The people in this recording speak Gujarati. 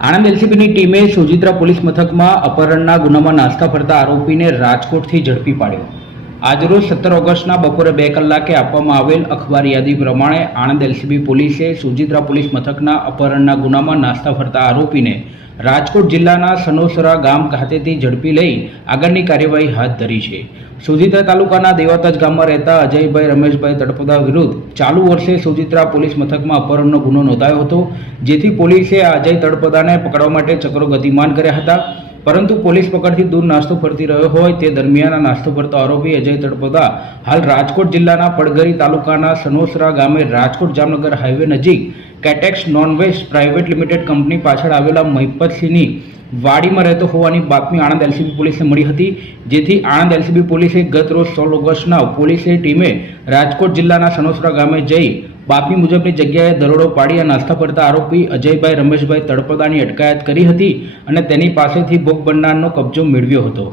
આણંદ એલસીબીની ટીમે સોજિત્રા પોલીસ મથકમાં અપહરણના ગુનામાં નાસ્તા ફરતા આરોપીને રાજકોટથી ઝડપી પાડ્યો. આજરોજ સત્તર ઓગસ્ટના બપોરે બે કલાકે આપવામાં આવેલ અખબાર યાદી પ્રમાણે આણંદ એલસીબી પોલીસે સુજિત્રા પોલીસ મથકના અપહરણના ગુનામાં નાસ્તા ફરતા આરોપીને રાજકોટ જિલ્લાના સનોસરા ગામ ખાતેથી ઝડપી લઈ આગળની કાર્યવાહી હાથ ધરી છે. સુજિત્રા તાલુકાના દેવાતજ ગામમાં રહેતા અજયભાઈ, રમેશભાઈ તડપદા વિરુદ્ધ ચાલુ વર્ષે સુજિત્રા પોલીસ મથકમાં અપહરણનો ગુનો નોંધાયો હતો, જેથી પોલીસે અજય તડપદાને પકડવા માટે ચક્રો ગતિમાન કર્યા હતા. પરંતુ પોલીસ પકડથી દૂર નાસ્તો ફરતી રહ્યો હોય તે દરમિયાન નાસ્તો ફરતો આરોપી અજય તળપદા હાલ રાજકોટ જિલ્લાના પડગરી તાલુકાના સનોસરા ગામે રાજકોટ જામનગર હાઈવે નજીક Katex nonveg private limited company પાછળ આવેલા મહિપતસિંહની વાડીમાં રહેતો હોવાની બાતમી આણંદ એલસીબી પોલીસને મળી હતી, જેથી આણંદ એલસીબી પોલીસે ગત રોજ સોળ ઓગસ્ટના પોલીસે ટીમે રાજકોટ જિલ્લાના સનોસરા ગામે જઈ બાતમી મુજબની જગ્યાએ દરોડો પાડી આ નાસ્તા પડતા આરોપી અજયભાઈ રમેશભાઈ તળપદાની અટકાયત કરી હતી અને તેની પાસેથી ભોગ બનનારનો કબજો મેળવ્યો હતો.